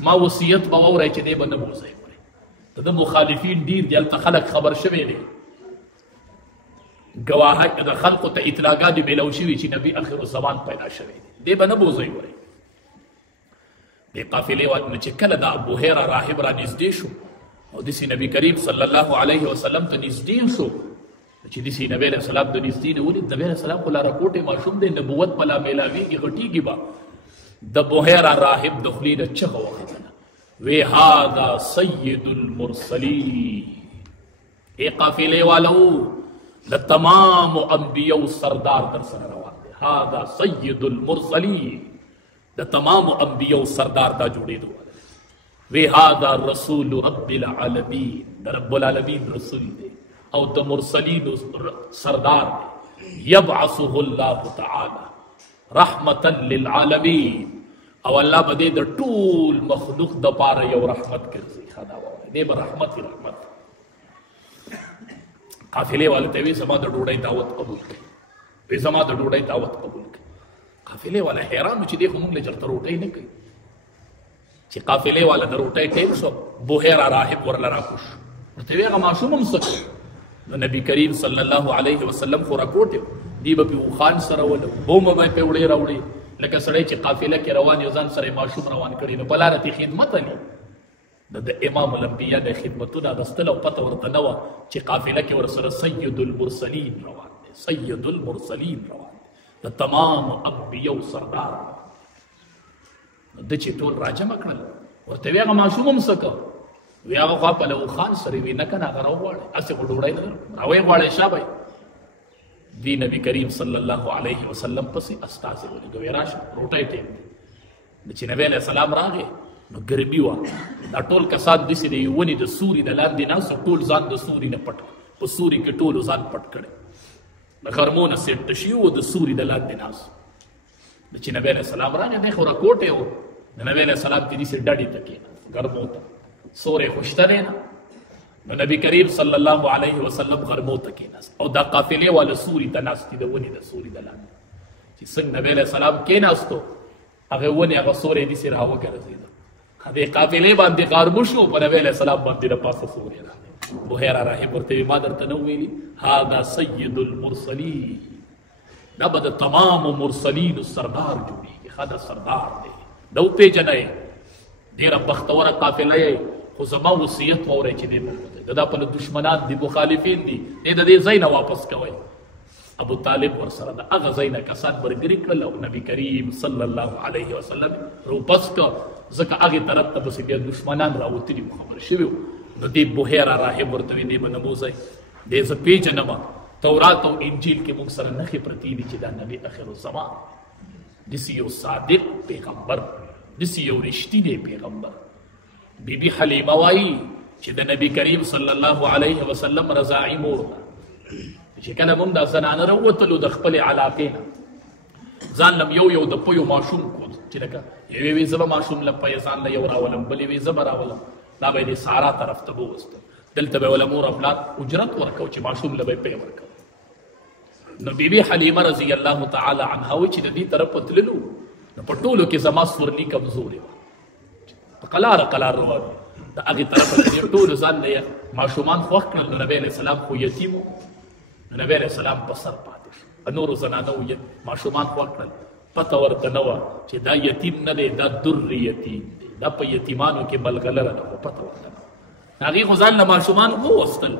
ما وصیت به واورئ چې دی به نه بوځئ. د ده مخالفین ډېر دي، هلته خلک خبر شوی دی، ګواهی د خلقو ته اطلاعات میلاو شوي چې نبي آخر الزمان پیدا شوی دی، دی به نه بوځئ. ورئ دې قافلې نو چې کله د ابوهیره راهب را نږدې شو او داسې نبي کریم صلی الله علیه وسلم ته نږدې شو، چې داسې نبي علیه السلام د نږدې نه ولید، نبي علیه السلام خو لا راکوټې ماشوم دی، نبوت په لا میلاویږي، غټېږي به. د بوهیره راهب د خولې نه چغه وختله، وی هذا سید المرسلین. ای قافلې والو د تمامو انبیاو سردار در سره روان دی، هذا سید المرسلین، د تمامو انبیاو سردار دا جوړېدو والا. وی هذا رسول رب العالمین، د رب العالمین رسول دی او د مرسلینو سردار دی. یبعثه الله تعالی رحمتا للعالمین، او الله به دې د ټول مخلوق د پاره یو رحمت ګرځي. خدا وایي دې به رحمت رحمت. قافلې والا ته وی زما د ډوډۍ دعوت قبول کړي، وی زما د ډوډۍ دعوت قبول کړي. قافلې والا حیران و چې دی خو موږ له چېرته روټۍ نه کوي. چې قافلې والا د روټۍ ټیم شو، بوهیره راهب ورله راکوش، ورته وی هغه ماشوم هم څه کوي؟ نو نبي کریم صلی الله علیه وسلم خو راکوټ و، دی به پې اوښان سره ول، بومه به یې پې وړې راوړې، لکه سړی چې قافله کې روان یو ځان سره ماشوم روان کړي، نو په لاره کې خدمت علي د امام الانبیا د خدمتونه اخیستل او پته ورته نه وه چې قافله کې ورسره سید المرسلین روان دی، سید المرسلین روان دی، د تمام انبیاو سردار. نو ده چې ټول راجمع کړل، ورته وی هغه ماشوم هم څه کوه؟ وی هغه خوا په له اوښان سره وي، نه که نه هغه راوغواړئ، هسې خو ډوډۍ نه لرم، راویې غواړئ شابئ. دی نبی کریم صلی الله علیه وسلم پسې استازی ولیږه، وی راشه روټۍ ټیم دی. چې نبی علیه السلام راغی نو ګرمي وه، دا ټول کسان داسې د یو ونې د سوري د لاندې ناست، ټول ځان د سوري نه پټ، په سوري کې ټولو ځان پټ کړی، د غرمو نه سیټ شوي وو، د سوري د لاندې ناست. چې نبی علیه السلام راغی دی خو راکوټی و، د نبی علیه السلام چې داسې ډډې ته کېناست ګرمو ته، سوری خو شته دی نه. نو نبی کریم صلی الله علیه وسلم غرمو ته کېناست او دا قافلې والا سوري ته ناست دي، د ونې د سوري د لاندې. چې څنګه نبی علیه السلام کېناستو، هغې ونې هغه سوری داسې راوګرځېده، دې قافلې باندې خاموش و، په نبی علیه السلام باندې د پاسه سوري راغی. بوهیره راهب ورته وی ما درته نه ویلي هذا سید المرسلین، دا به د تمامو مرسلینو سردار جوړېږي، ښه دا سردار دی، دا وپېژنئ، ډېره بختوره قافله یې، خو زما وصیت واورئ چې دې نه وځئ، د دا په دشمنان دي، مخالفین دي، دې د دې ځای نه واپس کوئ. ابو طالب ورسره د هغه ځای نه کسان ملګري کړل او نبي کریم صلی الله علیه وسلم روپس کړ، ځکه هغې طرف ته پسې بیا دشمنان راوتلي وو، خبر شوي وو. نو دې بوهیره راهب ورته وی دې به نه بوځئ، دې زه پېژنم، تورات او انجیل کې موږ سره نښې پرتې دي چې دا نبي آخر الزمان، داسې یو صادق پیغمبر، داسې یو رښتینی پیغمبر. بی بی حلیمه وایي چې د نبي کریم صلی الله علیه وسلم رضاعي مور ده، چې کله موږ دا زنانه راووتلو د خپلې علاقې نه، ځان لم یو د پیو ماشوم کو، چې لکه یوې وی زه به ماشوم له پی ځان له یو راولم، بلې وی زه به راولم، دا به یې د سارا طرف ته بوستم، دلته به یې وله مور او پلار اجرت ورکو چې ماشوم له به یې پی ورکو. نو بی بی حلیمه رضی الله تعالی عنها وایي چې د دې طرف په تللو نو په ټولو کې زما سورلي کمزورې وه، په قلاره قلار روان، د هغې طرفه د دې ټولو ځان له ماشومان خوښ کړل. نو نبی علیه السلام خو یتیم و، نو نبی علیه السلام په سر پاتې شو، نورو زنانو ماشومان خوښ کړل، پته ورته نه وه چې دا یتیم نه دی، دا در یتیم دی، دا په یتیمانو کې ملغلره ده، خو پته ورته نه وه. هغې خو ځان له ماشومان ووستل،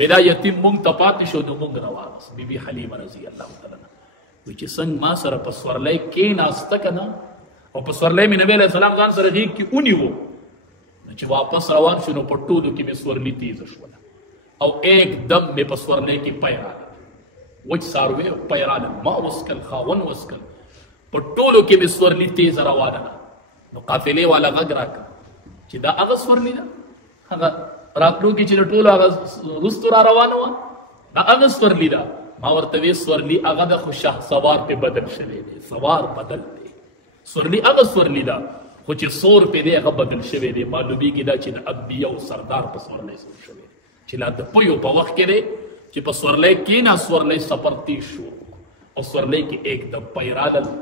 وی دا یتیم مونږ ته پاتې شو، نو مونږ راواغست. بی بی حلیمه رضی الله تعالی عنها وی چې څنګه ما سره په سورلی کېناسته که نه، او په سورلی مې نبی علیه السلام ځان سره غېږ کې ونیو، نو چې واپس روان شو نو په ټولو کې مې سورلي تیزه شوله، او ایک دم مې په سورلی کې پی راغله، وچ څاروی پی راغله، ما وسکل، خاون وسکل، په ټولو کې مې سورلي تیزه روانه ده. نو قافلې والا غږ راکړه چې دا هغه سورلي ده، هغه راتلو کې چې له ټولو هغه وروستو را روانه وه، دا هغه سورلي ده. ما ورته وی سورلي هغه ده، خو شه سوار پې بدل شوی دی، سوار بدل دی، سورلي هغه سورلي ده، خو چې سور پې دی هغه بدل شوی دی. معلومیږي دا چې د انبیاو سردار په سورلی سور شوی دی، چې لا د پیو په وخت کې دی چې په سورلی کېنه، سورلی سفر تیز شو او سورلی کې ایک دم پی راغلل.